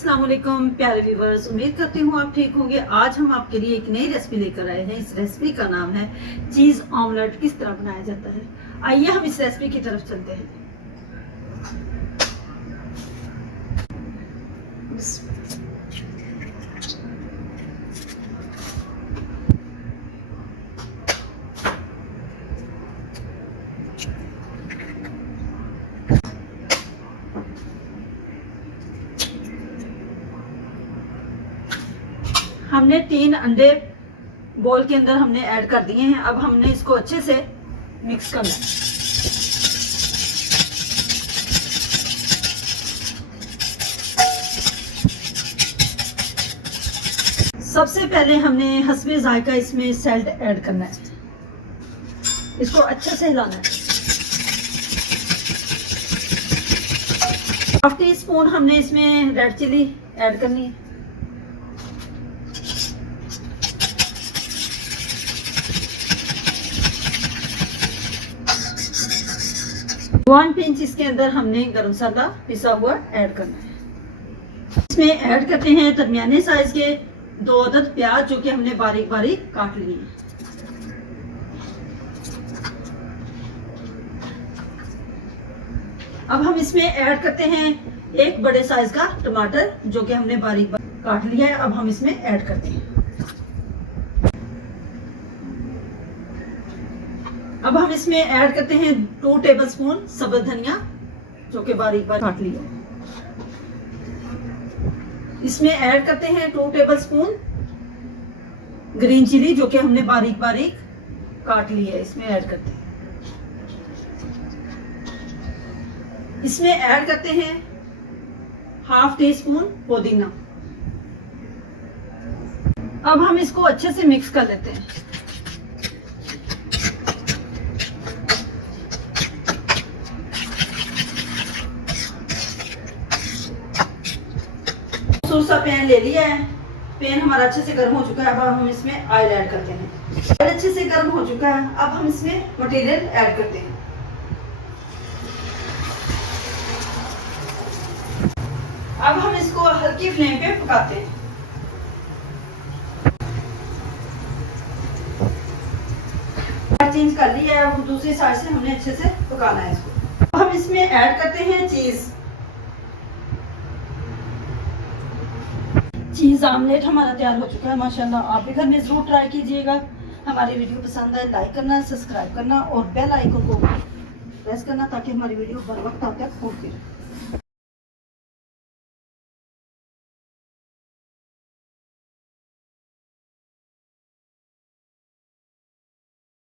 अस्सलाम वालेकुम प्यारे व्यूवर्स, उम्मीद करती हूँ आप ठीक होंगे। आज हम आपके लिए एक नई रेसिपी लेकर आए हैं। इस रेसिपी का नाम है चीज ऑमलेट। किस तरह बनाया जाता है, आइए हम इस रेसिपी की तरफ चलते हैं। हमने 3 अंडे बोल के अंदर हमने ऐड कर दिए हैं। अब हमने इसको अच्छे से मिक्स करना है। सबसे पहले हमने हस्बे जायका इसमें सॉल्ट ऐड करना है। इसको अच्छे से हिलाना है। हाफ टी स्पून हमने इसमें रेड चिली ऐड करनी है। वन पिंच इसके अंदर हमने गरम मसाला पिसा हुआ ऐड करना है। इसमें ऐड करते हैं दरमियाने साइज के 2 अदद प्याज, जो कि हमने बारीक बारीक काट लिए हैं। अब हम इसमें ऐड करते हैं 1 बड़े साइज का टमाटर, जो कि हमने बारीक बारीक काट लिया है। अब हम इसमें ऐड करते हैं। अब हम इसमें ऐड करते हैं 2 टेबलस्पून सब्ज धनिया, जो कि बारीक बारीक काट लिया है। इसमें ऐड करते हैं 2 टेबलस्पून ग्रीन चिली, जो कि हमने बारीक बारीक काट ली है। इसमें ऐड करते हैं। इसमें ऐड करते हैं हाफ टी स्पून पुदीना। अब हम इसको अच्छे से मिक्स कर लेते हैं। सा पैन ले लिया है। पैन हमारा अच्छे से गर्म हो चुका है। अब हम इसमें ऑयल ऐड करते हैं। ऑयल अच्छे से गर्म हो चुका है। अब हम इसमें मटेरियल ऐड करते हैं। अब हम इसको हल्की फ्लेम पे पकाते हैं। चेंज कर लिया है। अब दूसरी साइड से हमने अच्छे से पकाना है इसको। अब हम इसमें ऐड करते हैं चीज ऑमलेट हमारा तैयार हो चुका है माशाल्लाह। आप भी घर में जरूर ट्राई कीजिएगा। हमारी वीडियो पसंद आए लाइक करना, सब्सक्राइब करना और बेल आइकन को प्रेस करना, ताकि हमारी वीडियो बर वक्त आप तक पहुंचे।